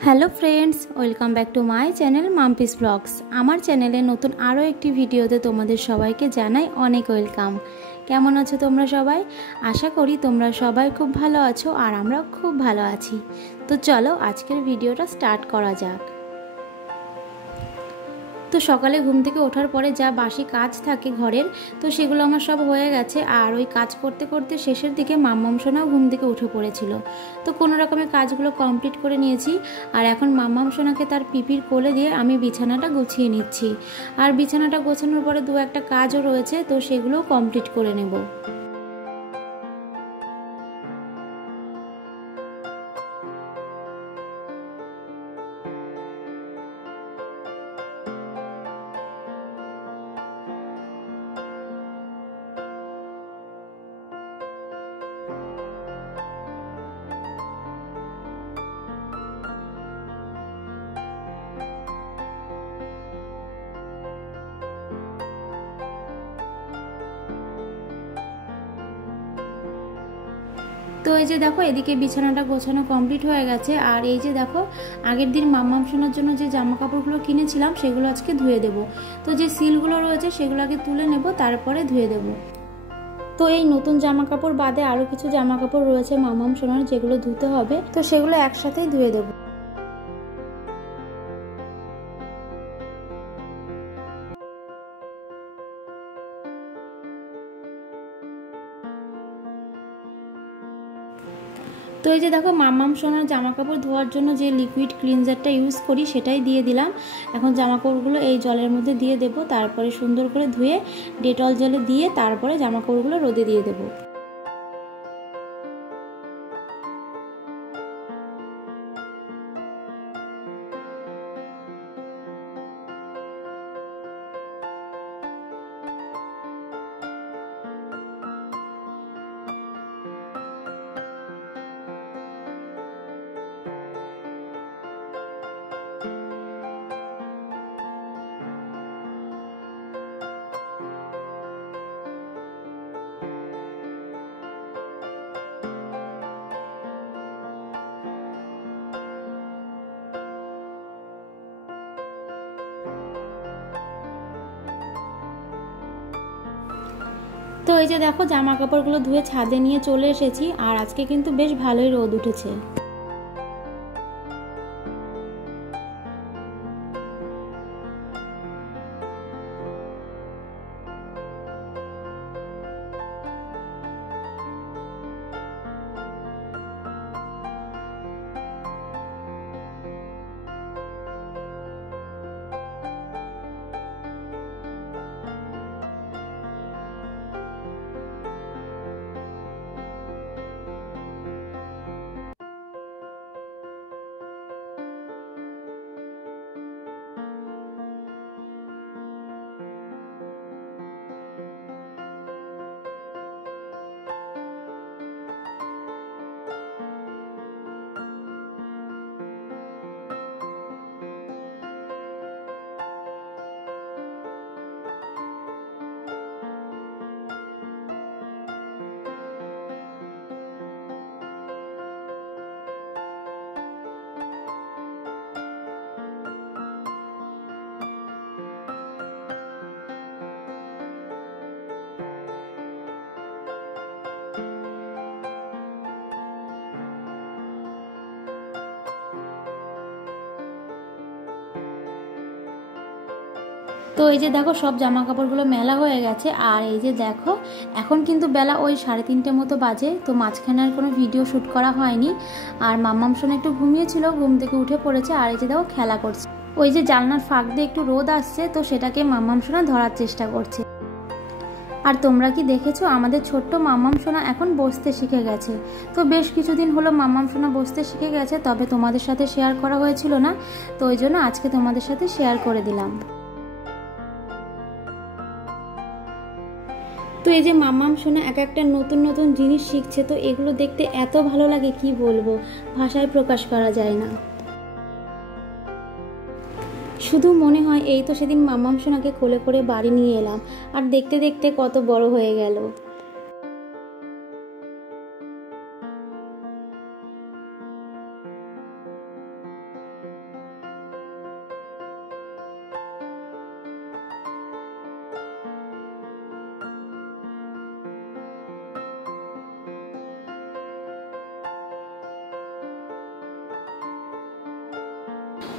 Hello friends, welcome back to my channel Mampi's blogs. আমার চ্যানেলে নতুন আরও একটি ভিডিওতে তোমাদের সবাইকে জানাই অনেক ওয়েলকাম। কেমন আছো তোমরা সবাই? আশা করি তোমরা সবাই খুব ভালো আছো আর আমরা খুব ভালো আছি। তো চলো আজকের ভিডিওটা স্টার্ট করা যাক। তো সকালে ঘুম থেকে ওঠার পরে যা বাসি কাজ থাকে ঘরের, তো সেগুলো আমার সব হয়ে গেছে। আর ওই কাজ করতে করতে শেষের দিকে মাম্মাম সোনাও ঘুম থেকে উঠে পড়েছিল। তো কোনো রকমের কাজগুলো কমপ্লিট করে নিয়েছি। আর এখন মাম্মাম সোনাকে তার পিপির কোলে দিয়ে আমি বিছানাটা গুছিয়ে নিচ্ছি। আর বিছানাটা গোছানোর পরে দু একটা কাজও রয়েছে, তো সেগুলোও কমপ্লিট করে নেব। তো এই যে দেখো, এদিকে বিছানাটা গোছানো কমপ্লিট হয়ে গেছে। আর এই যে দেখো, আগের দিন মাম্মাম সোনার জন্য যে জামা কাপড়গুলো কিনেছিলাম সেগুলো আজকে ধুয়ে দেব। তো যে সিলগুলো রয়েছে সেগুলো আগে তুলে নেব, তারপরে ধুয়ে দেব। তো এই নতুন জামা কাপড় বাদে আরও কিছু জামা কাপড় রয়েছে মাম্মাম সোনার, যেগুলো ধুতে হবে। তো সেগুলো একসাথেই ধুয়ে দেবো। তো এই যে দেখো, মাম্মাম সোনার জামা কাপড় ধোয়ার জন্য যে লিকুইড ক্লিনজারটা ইউজ করি সেটাই দিয়ে দিলাম। এখন জামা কাপড়গুলো এই জলের মধ্যে দিয়ে দেব, তারপরে সুন্দর করে ধুয়ে ডেটল জলে দিয়ে তারপরে জামা কাপড়গুলো রোদে দিয়ে দেবো। তো এই যে দেখো, জামা কাপড়গুলো ধুয়ে ছাদে নিয়ে চলে এসেছি। আর আজকে কিন্তু বেশ ভালোই রোদ উঠেছে। তো এই যে দেখো, সব জামা কাপড়গুলো মেলা হয়ে গেছে। আর এই যে দেখো, এখন কিন্তু বেলা ওই 3:30 মতো বাজে। তো মাঝখানে আর কোনো ভিডিও শ্যুট করা হয়নি। আর মাম্মাম সোনা একটু ঘুমিয়েছিল, ঘুম থেকে উঠে পড়েছে। আর এই যে দেখো, খেলা করছে। ওই যে জানলার ফাঁক দিয়ে একটু রোদ আসছে, তো সেটাকে মাম্মাম সোনা ধরার চেষ্টা করছে। আর তোমরা কি দেখেছো, আমাদের ছোট্ট মাম্মাম সোনা এখন বসতে শিখে গেছে। তো বেশ কিছুদিন হলো মাম্মাম সোনা বসতে শিখে গেছে, তবে তোমাদের সাথে শেয়ার করা হয়েছিল না। তো ওই জন্য আজকে তোমাদের সাথে শেয়ার করে দিলাম। তো এই যে মাম্মাম সোনা এক একটা নতুন নতুন জিনিস শিখছে, তো এগুলো দেখতে এত ভালো লাগে কি বলবো, ভাষায় প্রকাশ করা যায় না। শুধু মনে হয় এই তো সেদিন মাম্মাম সোনাকে কোলে করে বাড়ি নিয়ে এলাম, আর দেখতে দেখতে কত বড় হয়ে গেল।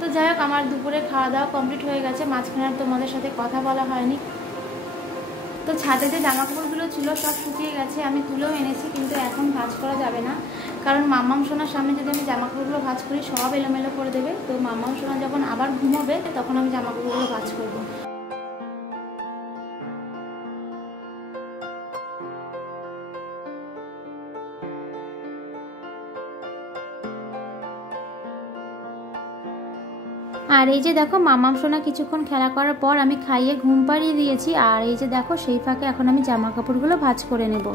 তো যাই হোক, আমার দুপুরে খাওয়া দাওয়া কমপ্লিট হয়ে গেছে, মাঝখানে আর তোমাদের সাথে কথা বলা হয়নি। তো ছাদে যে জামা কাপড়গুলো ছিল সব শুকিয়ে গেছে, আমি তুলেও এনেছি, কিন্তু এখন ভাঁজ করা যাবে না, কারণ মাম্মাম সোনার সামনে যদি আমি জামা কাপড়গুলো ভাঁজ করি সব এলোমেলো করে দেবে। তো মাম্মাম সোনা যখন আবার ঘুমোবে তখন আমি জামা কাপড়গুলো ভাঁজ করবো। আর এই যে দেখো, মাম্মাম সোনা কিছুক্ষণ খেলা করার পর আমি খাইয়ে ঘুম পাড়িয়ে দিয়েছি। আর এই যে দেখো, সেই ফাঁকে এখন আমি জামা কাপড়গুলো ভাঁজ করে নেব।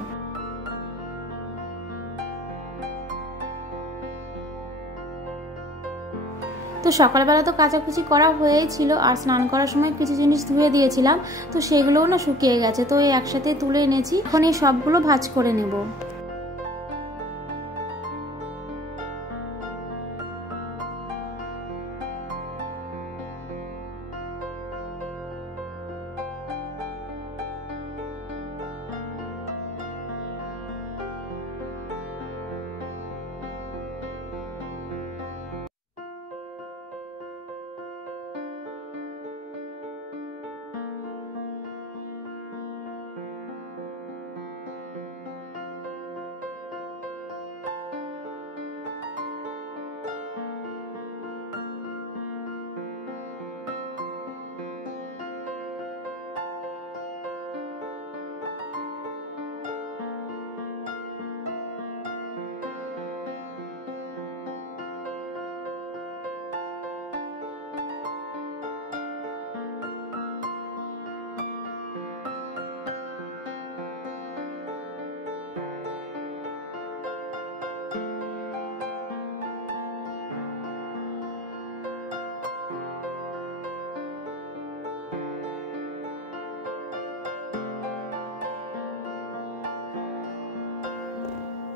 তো সকালবেলা তো কাচাকুচি করা হয়েই ছিল, আর স্নান করার সময় কিছু জিনিস ধুয়ে দিয়েছিলাম, তো সেগুলোও না শুকিয়ে গেছে, তো এই একসাথে তুলে এনেছি। এখন এই সবগুলো ভাঁজ করে নেব।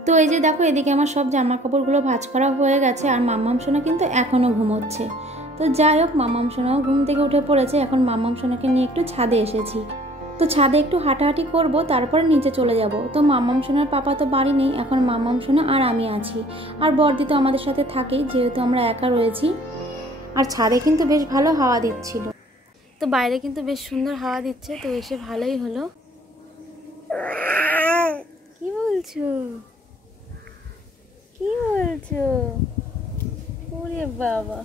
তো এই যে দেখো, এদিকে আমার সব জামা কাপড়গুলো ভাঁজ করা হয়ে গেছে, আর মাম্মাম সোনা কিন্তু এখনও ঘুমোচ্ছে। তো যাই হোক, মাম্মাম সোনাও ঘুম থেকে উঠে পড়েছে। এখন মাম্মাম সোনাকে নিয়ে একটু ছাদে এসেছি। তো ছাদে একটু হাঁটাহাঁটি করব, তারপরে নিচে চলে যাব। তো মাম্মাম সোনার পাপা তো বাড়ি নেই, এখন মাম্মাম সোনা আর আমি আছি, আর বর্দি তো আমাদের সাথে থাকেই, যেহেতু আমরা একা রয়েছি। আর ছাদে কিন্তু বেশ ভালো হাওয়া দিচ্ছিল, তো বাইরে কিন্তু বেশ সুন্দর হাওয়া দিচ্ছে, তো এসে ভালোই হলো। কি বলছো? কি বলছো? ওরে বাবা!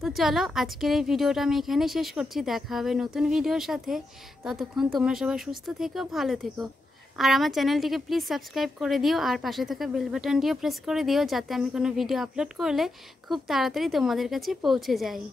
তো চলো, আজকের এই ভিডিওটা আমি এখানে শেষ করছি। দেখা হবে নতুন ভিডিওর সাথে। ততক্ষণ তোমরা সবাই সুস্থ থেকো, ভালো থেকো। আর আমার চ্যানেলটিকে প্লিজ সাবস্ক্রাইব করে দিও, আর পাশে থাকা বেল বাটনটিও প্রেস করে দিও, যাতে আমি কোনো ভিডিও আপলোড করলে খুব তাড়াতাড়ি তোমাদের কাছে পৌঁছে যায়।